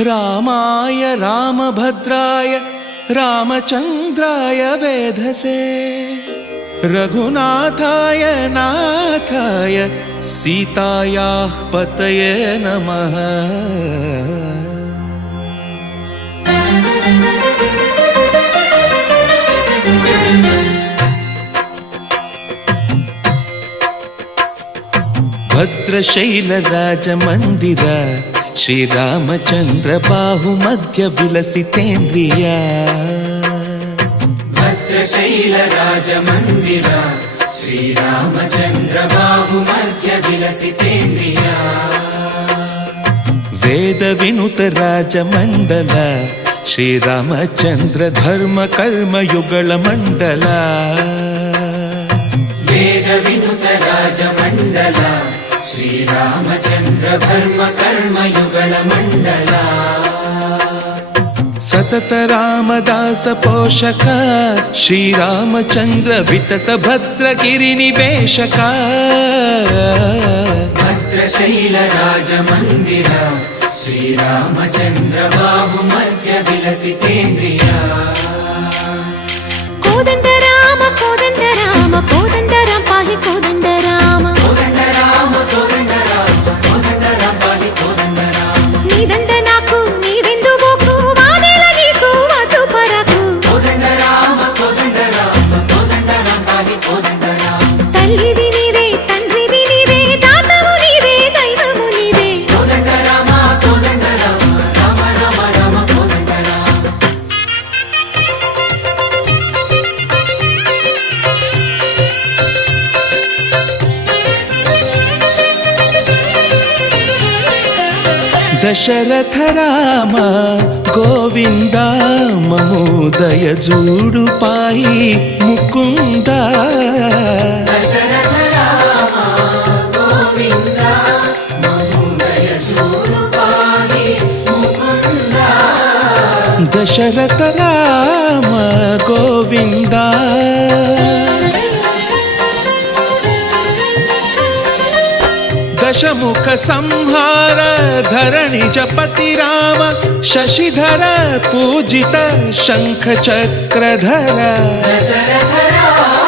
रामाय रामभद्राय रामचन्द्राय वेधसे रघुनाथाय नाथाय सीतायाः पतये नमः। भद्रशैलराजमन्दिर श्रीरामचन्द्र बाहुमध्य विलसितेन्द्रिया। भद्रशैलराजमन्दिर श्रीरामचन्द्र बाहुमध्य विलसितेन्द्रिया। वेदविनुत राजमण्डल श्रीरामचन्द्र धर्म कर्म युगल मण्डल। वेदविनुत राजमण्डल श्रीरामचन्द्र धर्म कर्म युगल मण्डल। सतत रामदास पोषक श्रीरामचन्द्र वितत भद्रगिरि निवेशक। भद्रशैलराजमन्दिर श्रीरामचन्द्र बाहुमध्य विलसितेन्द्रिया। कोदण्ड राम कोदण्ड राम कोदण्ड राम पाहि कोदण्ड राम कोदण्ड राम कोदण्ड राम कोदण्ड राम पाहि कोदण्ड राम। नीदण्ड नाकु नीवेंदु बोकु वादेल नीकु वधु परकु। कोदण्ड राम कोदण्ड राम कोदण्ड राम पाहि कोदण्ड राम। तल्लिवि नीवे तंड्रिवि नीवे दातवु नीवे दैवमु नीवे। कोदण्ड राम कोदण्ड राम राम राम राम कोदण्ड राम। दशरथ राम गोविंद ममोदय जूडु पाहि मुकुंद। दशरथ राम गोविंद ममोदय जूडु पाहि मुकुंद। दशरथ राम गोविंद दशमुख संहार धरणि जपति राम शशिधर पूजित शंख चक्रधर। दशरथ राम